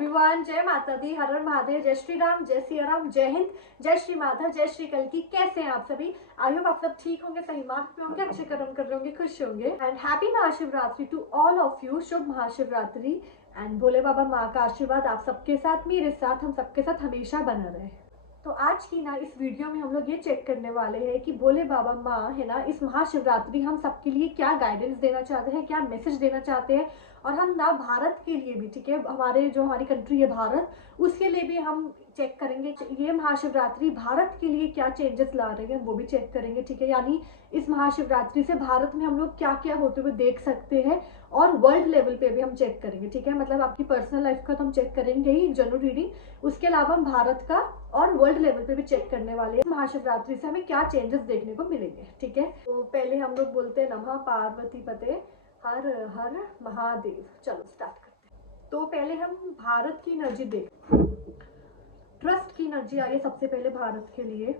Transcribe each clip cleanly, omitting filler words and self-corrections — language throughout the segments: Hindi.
एवरीवन, जय माता दी, हर हर महादेव, जय श्री राम, जय सिया राम, जय हिंद, जय श्री माधव, जय श्री कल्की। कैसे हैं आप सभी? आई होप आप सब ठीक होंगे, सही मार्ग पे होंगे, अच्छे कर्म कर रहे होंगे, खुश होंगे। And happy Mahashivratri to all of you. शुभ महाशिवरात्रि। एंड भोले बाबा माँ का आशीर्वाद आप सबके साथ, मेरे साथ, हम सबके साथ हमेशा बना रहे। तो आज की ना इस वीडियो में हम लोग ये चेक करने वाले हैं कि भोले बाबा माँ है ना इस महाशिवरात्रि हम सबके लिए क्या गाइडेंस देना चाहते हैं, क्या मैसेज देना चाहते हैं। और हम ना भारत के लिए भी, ठीक है, हमारी कंट्री है भारत, उसके लिए भी हम चेक करेंगे ये महाशिवरात्रि भारत के लिए क्या चेंजेस ला रही है, वो भी चेक करेंगे। ठीक है, यानी इस महाशिवरात्रि से भारत में हम लोग क्या क्या होते हुए देख सकते हैं, और वर्ल्ड लेवल पे भी हम चेक करेंगे। ठीक है, मतलब आपकी पर्सनल लाइफ का तो हम चेक करेंगे ही, जनरल रीडिंग, उसके अलावा हम भारत का और वर्ल्ड लेवल पे भी चेक करने वाले हैं महाशिवरात्रि से हमें क्या चेंजेस देखने को मिलेंगे। ठीक है, तो पहले हम लोग बोलते हैं नमः पार्वती पते हर हर महादेव। चलो स्टार्ट करते हैं। तो पहले हम भारत की एनर्जी देख, ट्रस्ट की एनर्जी आई है सबसे पहले भारत के लिए।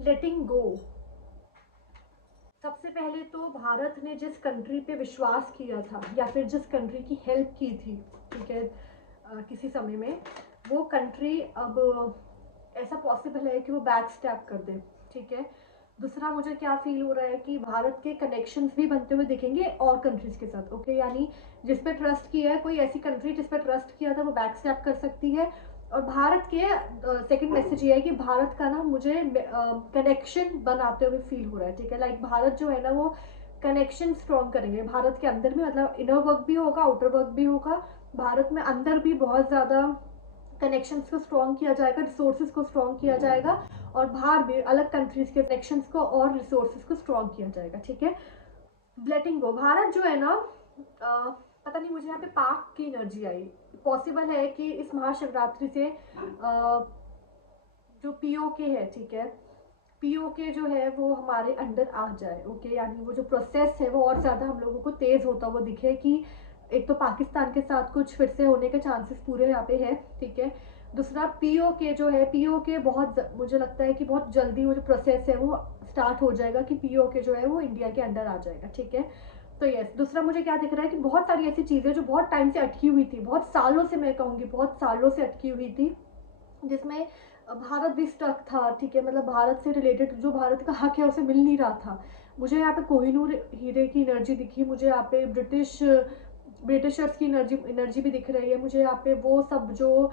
लेटिंग गो। सबसे पहले तो भारत ने जिस कंट्री पे विश्वास किया था या फिर जिस कंट्री की हेल्प की थी, ठीक है, किसी समय में, वो कंट्री अब ऐसा पॉसिबल है कि वो बैक स्टैप कर दे। ठीक है, दूसरा मुझे क्या फील हो रहा है कि भारत के कनेक्शंस भी बनते हुए दिखेंगे और कंट्रीज के साथ। ओके, यानी जिस पे ट्रस्ट किया है, कोई ऐसी कंट्री जिस पे ट्रस्ट किया था वो बैक स्टैप कर सकती है। और भारत के सेकंड मैसेज ये है कि भारत का ना मुझे कनेक्शन बनाते हुए फील हो रहा है। ठीक है, लाइक भारत जो है ना वो कनेक्शन स्ट्रॉन्ग करेंगे भारत के अंदर में, मतलब इनर वर्क भी होगा, आउटर वर्क भी होगा। भारत में अंदर भी बहुत ज़्यादा कनेक्शंस को स्ट्रॉन्ग किया जाएगा, रिसोर्सेज को स्ट्रॉन्ग किया जाएगा, और बाहर भी अलग कंट्रीज के कनेक्शंस को और रिसोर्सेज को स्ट्रॉन्ग किया जाएगा। ठीक है, लेटिंग गो। भारत जो है ना पता नहीं, मुझे यहाँ पे पाक की एनर्जी आई। पॉसिबल है कि इस महाशिवरात्रि से जो पीओके है, ठीक है, पीओके जो है वो हमारे अंडर आ जाए। ओके, यानी वो जो प्रोसेस है वो और ज़्यादा हम लोगों को तेज़ होता हुआ दिखे कि एक तो पाकिस्तान के साथ कुछ फिर से होने के चांसेस पूरे यहाँ पे है। ठीक है, दूसरा पीओके जो है, पीओके बहुत, मुझे लगता है कि बहुत जल्दी वो जो प्रोसेस है वो स्टार्ट हो जाएगा कि पीओके जो है वो इंडिया के अंडर आ जाएगा। ठीक है, तो यस, दूसरा मुझे क्या दिख रहा है कि बहुत सारी ऐसी चीज़ें जो बहुत टाइम से अटकी हुई थी, बहुत सालों से, मैं कहूँगी बहुत सालों से अटकी हुई थी, जिसमें भारत भी स्टक था। ठीक है, मतलब भारत से रिलेटेड जो भारत का हक है उसे मिल नहीं रहा था। मुझे यहाँ पे कोहिनूर हीरे की एनर्जी दिखी, मुझे यहाँ पे ब्रिटिशर्स की एनर्जी भी दिख रही है, मुझे यहाँ पे वो सब जो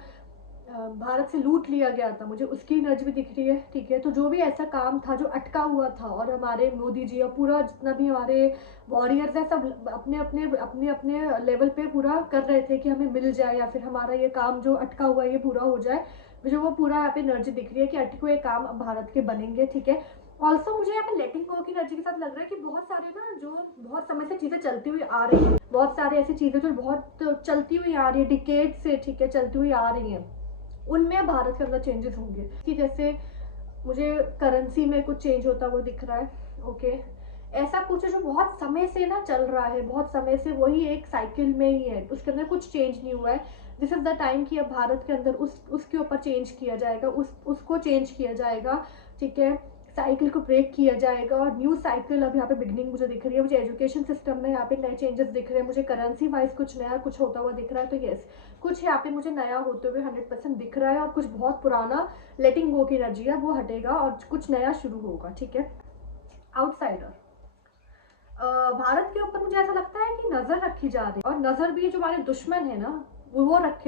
भारत से लूट लिया गया था, मुझे उसकी एनर्जी भी दिख रही है। ठीक है, तो जो भी ऐसा काम था जो अटका हुआ था, और हमारे मोदी जी और पूरा जितना भी हमारे वॉरियर्स है, सब अपने अपने अपने अपने लेवल पे पूरा कर रहे थे कि हमें मिल जाए, या फिर हमारा ये काम जो अटका हुआ है ये पूरा हो जाए। मुझे वो पूरा यहाँ पे एनर्जी दिख रही है कि अटके हुए काम अब भारत के बनेंगे। ठीक है, ऑल्सो मुझे यहाँ पे लेटिंग गो की एनर्जी के साथ लग रहा है कि बहुत सारे ना जो बहुत समय से चीज़ें चलती हुई आ रही हैं, बहुत सारे ऐसी चीज़ें जो बहुत चलती हुई आ रही है, डिकेड से, ठीक है, चलती हुई आ रही हैं, उनमें भारत के अंदर चेंजेस होंगे। कि जैसे मुझे करेंसी में कुछ चेंज होता हुआ दिख रहा है। ओके, ऐसा कुछ है जो बहुत समय से ना चल रहा है, बहुत समय से वही एक साइकिल में ही है, उसके अंदर कुछ चेंज नहीं हुआ है। दिस इज द टाइम कि अब भारत के अंदर उसके ऊपर चेंज किया जाएगा, उसको चेंज किया जाएगा। ठीक है, साइकिल को ब्रेक किया जाएगा, और न्यू साइकिल अब यहाँ पे बिगनिंग मुझे दिख रही है। मुझे एजुकेशन सिस्टम में यहाँ पे नए चेंजेस दिख रहे हैं, मुझे करेंसी वाइज कुछ नया कुछ होता हुआ दिख रहा है। तो यस, कुछ यहाँ पे मुझे नया होते हुए 100% दिख रहा है, और कुछ बहुत पुराना लेटिंग गो की एनर्जी है वो हटेगा और कुछ नया शुरू होगा। ठीक है, आउटसाइडर। भारत के ऊपर मुझे ऐसा लगता है कि नजर रखी जा रही है, और नजर भी जो हमारे दुश्मन है ना वो रख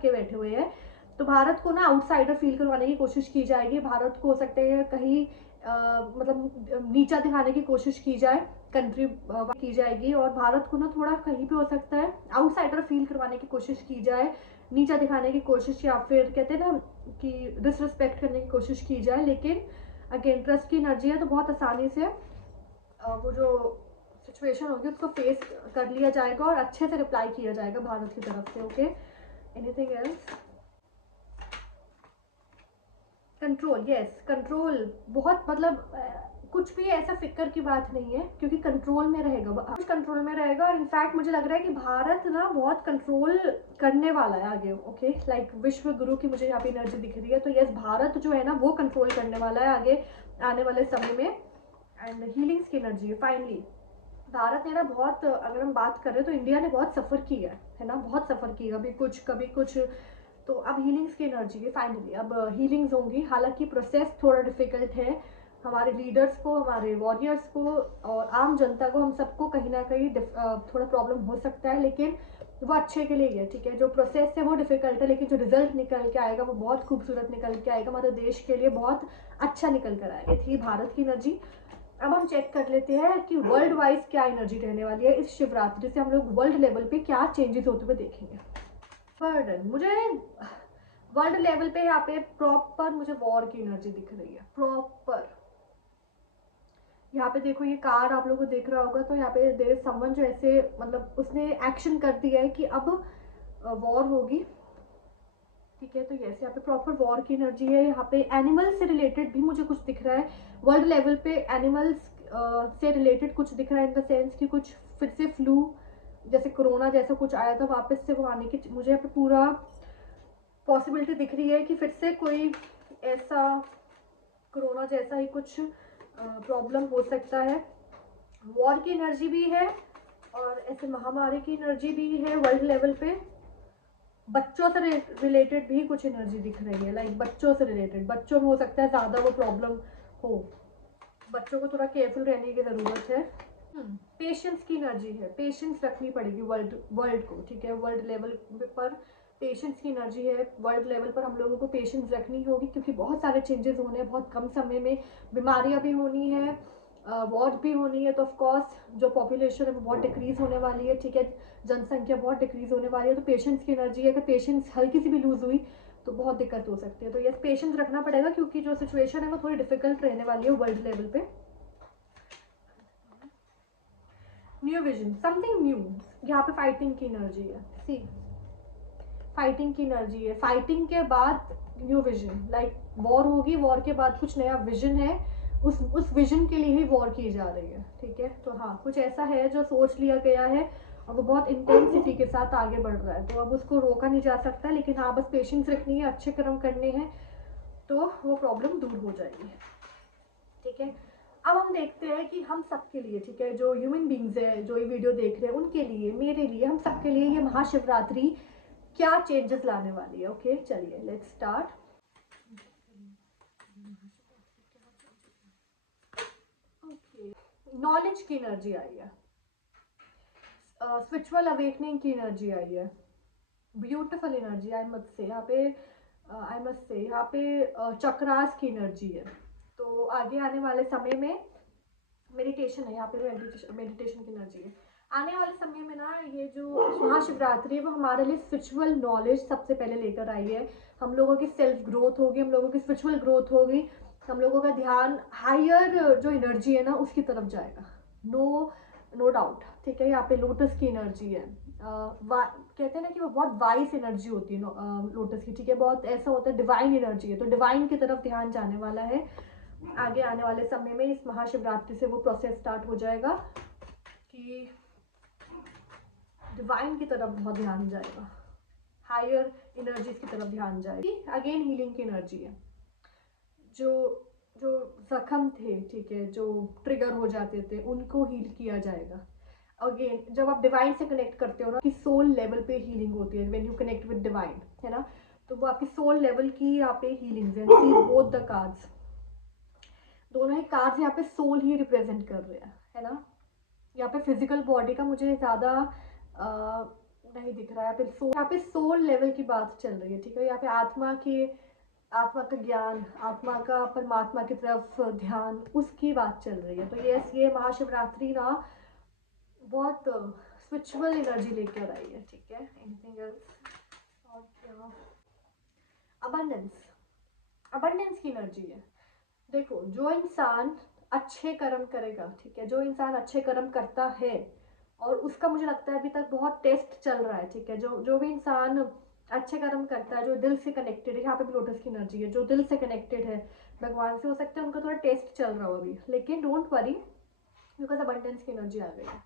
के बैठे हुए हैं। तो भारत को ना आउटसाइडर फील करवाने की कोशिश की जाएगी, भारत को हो सकता है कहीं मतलब नीचा दिखाने की कोशिश की जाए, कंट्री की जाएगी, और भारत को ना थोड़ा कहीं पे हो सकता है आउटसाइडर फील करवाने की कोशिश की जाए, नीचा दिखाने की कोशिश, या फिर कहते हैं ना कि डिसरिस्पेक्ट करने की कोशिश की जाए। लेकिन अगेन ट्रस्ट की एनर्जी है, तो बहुत आसानी से वो जो सिचुएशन होगी उसको फेस कर लिया जाएगा, और अच्छे से रिप्लाई किया जाएगा भारत की तरफ से। Okay, anything else? Control. Yes, control बहुत, मतलब कुछ भी ऐसा फिक्र की बात नहीं है, क्योंकि कंट्रोल में रहेगा, कुछ कंट्रोल में रहेगा। और इनफैक्ट मुझे लग रहा है कि भारत ना बहुत कंट्रोल करने वाला है आगे। ओके, लाइक विश्व गुरु की मुझे यहाँ पे एनर्जी दिख रही है। तो यस, भारत जो है ना वो कंट्रोल करने वाला है आगे आने वाले समय में। एंड हीलिंग्स की एनर्जी है फाइनली। भारत ने ना बहुत, अगर हम बात करें तो इंडिया ने बहुत सफ़र किया है ना, बहुत सफ़र किया, कभी कुछ। तो अब हीलिंग्स की एनर्जी है फाइनली, अब हीलिंग्स होंगी। हालांकि प्रोसेस थोड़ा डिफिकल्ट है हमारे लीडर्स को, हमारे वॉरियर्स को और आम जनता को, हम सबको कहीं ना कहीं थोड़ा प्रॉब्लम हो सकता है, लेकिन वो अच्छे के लिए ही है, ठीक है। जो प्रोसेस है वो डिफिकल्ट है, लेकिन जो रिजल्ट निकल के आएगा वो बहुत खूबसूरत निकल के आएगा, हमारे देश के लिए बहुत अच्छा निकल कर आएगा। ये थी भारत की एनर्जी। अब हम चेक कर लेते हैं कि वर्ल्ड वाइज क्या एनर्जी रहने वाली है। इस शिवरात्रि से हम लोग वर्ल्ड लेवल पे क्या चेंजेस होते हुए देखेंगे। बर्डन, मुझे वर्ल्ड लेवल पे यहाँ पे प्रॉपर मुझे वॉर की एनर्जी दिख रही है, प्रॉपर। यहाँ पे देखो, ये कार्ड आप लोगों को देख रहा होगा, तो यहाँ पे देयर समवन जो ऐसे, मतलब उसने एक्शन कर दिया है कि अब वॉर होगी, ठीक है। तो यस, यहाँ पे प्रॉपर वॉर की एनर्जी है। यहाँ पे एनिमल्स से रिलेटेड भी मुझे कुछ दिख रहा है, वर्ल्ड लेवल पे एनिमल्स से रिलेटेड कुछ दिख रहा है, इन द सेंस कि कुछ फिर से फ्लू जैसे कोरोना जैसा कुछ आया था, वापस से वो आने की मुझे यहाँ पे पूरा पॉसिबिलिटी दिख रही है कि फिर से कोई ऐसा कोरोना जैसा ही कुछ प्रॉब्लम हो सकता है। वॉर की एनर्जी भी है और ऐसे महामारी की एनर्जी भी है वर्ल्ड लेवल पे। बच्चों से रिलेटेड भी कुछ एनर्जी दिख रही है, लाइक बच्चों से रिलेटेड, बच्चों में हो सकता है ज़्यादा वो प्रॉब्लम हो, बच्चों को थोड़ा केयरफुल रहने की ज़रूरत है। पेशेंस की एनर्जी है, पेशेंस रखनी पड़ेगी वर्ल्ड को, ठीक है। वर्ल्ड लेवल पर पेशेंस की एनर्जी है, वर्ल्ड लेवल पर हम लोगों को पेशेंस रखनी होगी, क्योंकि बहुत सारे चेंजेस होने हैं बहुत कम समय में। बीमारियां भी होनी है, वॉर भी होनी है, तो ऑफकोर्स जो पॉपुलेशन है वो बहुत डिक्रीज होने वाली है, ठीक है। जनसंख्या बहुत डिक्रीज होने वाली है, तो पेशेंस की एनर्जी है। अगर पेशेंस हल्की सी भी लूज हुई तो बहुत दिक्कत हो सकती है। तो यस, पेशेंस रखना पड़ेगा, क्योंकि जो सिचुएशन है वो थोड़ी डिफिकल्ट रहने वाली है वर्ल्ड लेवल पे। New vision, something new. यहाँ पे फाइटिंग की एनर्जी है, सी फाइटिंग की एनर्जी है। फाइटिंग के बाद न्यू विजन, लाइक वॉर होगी, वॉर के बाद कुछ नया विजन है, उस विजन के लिए ही वॉर की जा रही है, ठीक है। तो हाँ, कुछ ऐसा है जो सोच लिया गया है और वो बहुत इंटेंसिटी के साथ आगे बढ़ रहा है, तो अब उसको रोका नहीं जा सकता। लेकिन हाँ, बस पेशेंस रखनी है, अच्छे कर्म करने हैं, तो वो प्रॉब्लम दूर हो जाएगी, ठीक है। अब हम देखते हैं कि हम सबके लिए, ठीक है, जो ह्यूमन बींग्स है जो ये वीडियो देख रहे हैं, उनके लिए, मेरे लिए, हम सबके लिए ये महाशिवरात्रि क्या चेंजेस लाने वाली है। ओके, चलिए लेट्स स्टार्ट। ओके, नॉलेज की एनर्जी आई है, स्पिरिचुअल अवेकनिंग की एनर्जी आई है, beautiful energy I must say. यहाँ पे चक्रास की एनर्जी है। तो आगे आने वाले समय में मेडिटेशन है, यहाँ पे मेडिटेशन की एनर्जी है। आने वाले समय में ना, ये जो महाशिवरात्रि है वो हमारे लिए स्पिरिचुअल नॉलेज सबसे पहले लेकर आई है। हम लोगों की सेल्फ ग्रोथ होगी, हम लोगों की स्पिरिचुअल ग्रोथ होगी, हम लोगों का ध्यान हायर जो एनर्जी है ना उसकी तरफ जाएगा, नो डाउट, ठीक है। यहाँ पे लोटस की एनर्जी है, कहते हैं ना कि वो बहुत वाइस एनर्जी होती है लोटस की, ठीक है। बहुत ऐसा होता है, डिवाइन एनर्जी है, तो डिवाइन की तरफ ध्यान जाने वाला है। आगे आने वाले समय में इस महाशिवरात्रि से वो प्रोसेस स्टार्ट हो जाएगा कि डिवाइन की तरफ बहुत ध्यान जाएगा, हायर एनर्जीज की तरफ ध्यान जाएगी। अगेन हीलिंग की एनर्जी है, जो जो जख्म थे, ठीक है, जो ट्रिगर हो जाते थे, उनको हील किया जाएगा। अगेन जब आप डिवाइन से कनेक्ट करते हो ना, कि सोल लेवल पे हीलिंग होती है, when you connect with divine, है ना, तो वो आपकी सोल लेवल की यहाँ पे हीलिंग है। सी बोथ द कार्ड्स, दोनों ही कार्ड्स यहाँ पे सोल ही रिप्रेजेंट कर रहे हैं, है ना। यहाँ पे फिजिकल बॉडी का मुझे ज़्यादा नहीं दिख रहा है, यहाँ पे सोल लेवल की बात चल रही है, ठीक है। यहाँ पे आत्मा का ज्ञान, आत्मा का परमात्मा की तरफ ध्यान, उसकी बात चल रही है। तो ये महाशिवरात्रि ना बहुत स्पिरिचुअल एनर्जी लेकर आई है, ठीक है। Anything else? और क्या? अबंडेंस की एनर्जी है। देखो, जो इंसान अच्छे कर्म करेगा, ठीक है, जो इंसान अच्छे कर्म करता है, और उसका मुझे लगता है अभी तक बहुत टेस्ट चल रहा है, ठीक है। जो भी इंसान अच्छे कर्म करता है, जो दिल से कनेक्टेड है, यहाँ पे भी लोटस की एनर्जी है, जो दिल से कनेक्टेड है भगवान से, हो सकता है उनका थोड़ा टेस्ट चल रहा हो अभी, लेकिन डोंट वरी, बिकॉज अबंडेंस की एनर्जी आ गई है।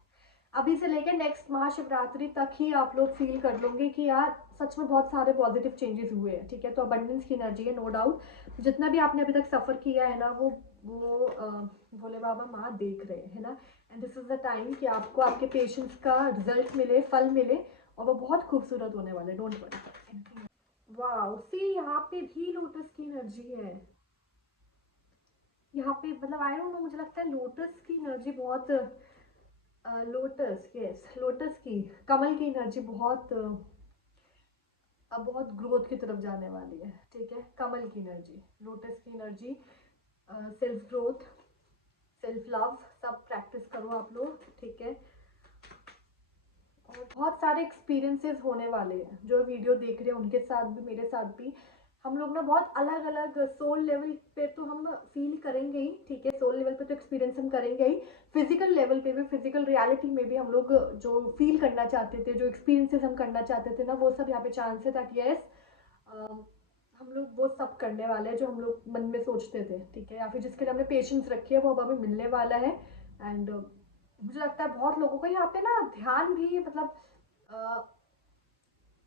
अभी से लेकर नेक्स्ट महाशिवरात्रि तक ही आप लोग फील कर लोगे कि यार सच में बहुत सारे पॉजिटिव चेंजेस हुए हैं, ठीक है। तो अबंडेंस की एनर्जी है, नो डाउट। जितना भी आपने अभी तक सफ़र किया है ना, वो भोले बाबा माँ देख रहे हैं, है ना। And this is the time कि आपको आपके पेशेंस का रिजल्ट मिले, फल मिले, और वो बहुत खूबसूरत होने वाले। Don't worry. वाओ, सी यहाँ पे भी लोटस की एनर्जी है। यहाँ पे मतलब आई डोंट नो, मुझे लगता है लोटस की एनर्जी बहुत लोटस, यस, लोटस की, कमल की एनर्जी बहुत अब बहुत ग्रोथ की तरफ जाने वाली है। ठीक है, कमल की एनर्जी, लोटस की energy, self growth, self love, सब प्रैक्टिस करो आप लोग। ठीक है, और बहुत सारे एक्सपीरियंसेस होने वाले हैं जो वीडियो देख रहे हैं उनके साथ भी, मेरे साथ भी। हम लोग ना बहुत अलग अलग सोल लेवल पे तो हम फील करेंगे ही। ठीक है, सोल लेवल पे तो एक्सपीरियंस हम करेंगे ही, फिजिकल लेवल पे भी, फिजिकल रियलिटी में भी हम लोग जो फील करना चाहते थे, जो एक्सपीरियंसेस हम करना चाहते थे ना, वो सब यहाँ पे चांस है दैट यस हम लोग वो सब करने वाले हैं जो हम लोग मन में सोचते थे। ठीक है, या फिर जिसके लिए हमने पेशेंस रखी है वो अब हमें मिलने वाला है। एंड मुझे लगता है बहुत लोगों का यहाँ पे ना ध्यान भी, मतलब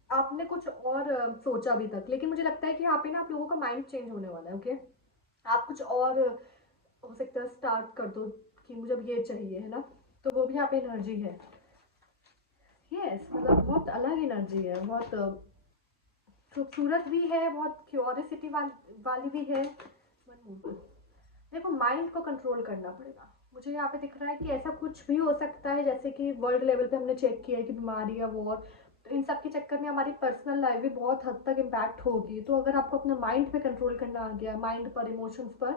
आपने कुछ और सोचा अभी तक, लेकिन मुझे लगता है कि यहाँ पे ना आप लोगों का माइंड चेंज होने वाला है। ओके, आप कुछ और हो सकता है स्टार्ट कर दो कि मुझे अब ये चाहिए, है ना, तो वो भी यहाँ पे एनर्जी है। यस, मतलब बहुत अलग एनर्जी है, बहुत खूबसूरत भी है, बहुत क्यूरियोसिटी वाली भी है। देखो, माइंड को कंट्रोल करना पड़ेगा। मुझे यहाँ पे दिख रहा है कि ऐसा कुछ भी हो सकता है, जैसे कि वर्ल्ड लेवल पे हमने चेक किया है कि बीमारी या वॉर, तो इन सब के चक्कर में हमारी पर्सनल लाइफ भी बहुत हद तक इम्पैक्ट होगी। तो अगर आपको अपने माइंड पे कंट्रोल करना आ गया, माइंड पर, इमोशंस पर,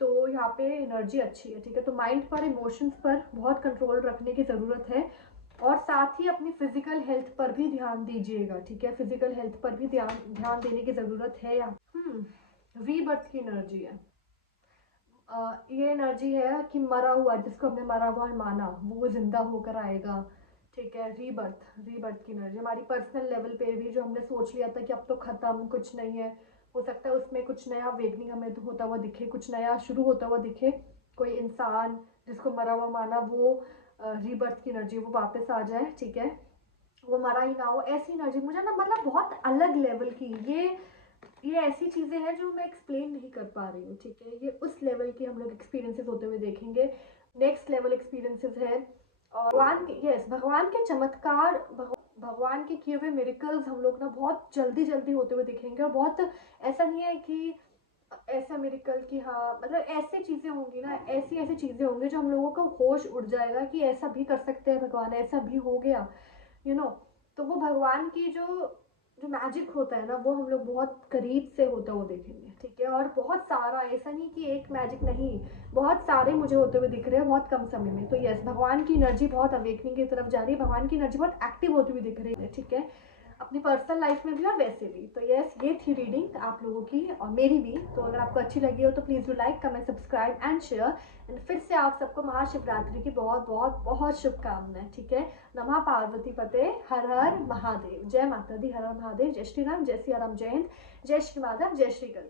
तो यहाँ पे एनर्जी अच्छी है। ठीक है, तो माइंड पर, इमोशंस पर बहुत कंट्रोल रखने की ज़रूरत है, और साथ ही अपनी फिजिकल हेल्थ पर भी ध्यान दीजिएगा। ठीक है, फिजिकल हेल्थ पर भी ध्यान देने की ज़रूरत है। यहाँ रीबर्थ की एनर्जी है। ये एनर्जी है कि मरा हुआ, जिसको हमने मरा हुआ माना, वो जिंदा होकर आएगा। ठीक है, रीबर्थ, रीबर्थ की एनर्जी हमारी पर्सनल लेवल पे भी, जो हमने सोच लिया था कि अब तो खत्म, कुछ नहीं है, हो सकता है उसमें कुछ नया अवेकनिंग हमें तो होता हुआ दिखे, कुछ नया शुरू होता हुआ दिखे। कोई इंसान जिसको मरा हुआ माना, वो रीबर्थ की एनर्जी, वो वापस आ जाए। ठीक है, वो मरा ही ना हो, ऐसी एनर्जी मुझे ना, मतलब बहुत अलग लेवल की ये ऐसी चीज़ें हैं जो मैं एक्सप्लेन नहीं कर पा रही हूँ। ठीक है, ये उस लेवल की हम लोग एक्सपीरियंसेस होते हुए देखेंगे, नेक्स्ट लेवल एक्सपीरियंसेस है। और भगवान के, यस, भगवान के चमत्कार, भगवान के किए हुए मिरेकल्स हम लोग ना बहुत जल्दी जल्दी होते हुए दिखेंगे। और बहुत, ऐसा नहीं है कि ऐसा मिरेकल कि हाँ, मतलब ऐसी चीज़ें होंगी ना, ऐसी ऐसी चीज़ें होंगी जो हम लोगों का होश उड़ जाएगा कि ऐसा भी कर सकते हैं भगवान, ऐसा भी हो गया, यू नो। तो वो भगवान की जो जो मैजिक होता है ना, वो हम लोग बहुत करीब से होता हुआ देखेंगे। ठीक है, और बहुत सारा, ऐसा नहीं कि एक मैजिक नहीं, बहुत सारे मुझे होते हुए दिख रहे हैं बहुत कम समय में। तो यस, भगवान की एनर्जी बहुत अवेकनिंग की तरफ जा रही है, भगवान की एनर्जी बहुत एक्टिव होती हुई दिख रही है। ठीक है, अपनी पर्सनल लाइफ में भी और वैसे भी। तो यस, ये थी रीडिंग आप लोगों की और मेरी भी। तो अगर आपको अच्छी लगी हो तो please do like, comment, subscribe and share. And फिर से आप सबको महाशिवरात्रि की बहुत बहुत बहुत शुभकामनाएं। ठीक है, नमः पार्वती पते, हर हर महादेव, जय माता दी, हर हर महादेव, जय श्री राम, जय सिया राम, जय हिंद, जय श्री माधव, जय श्री कल।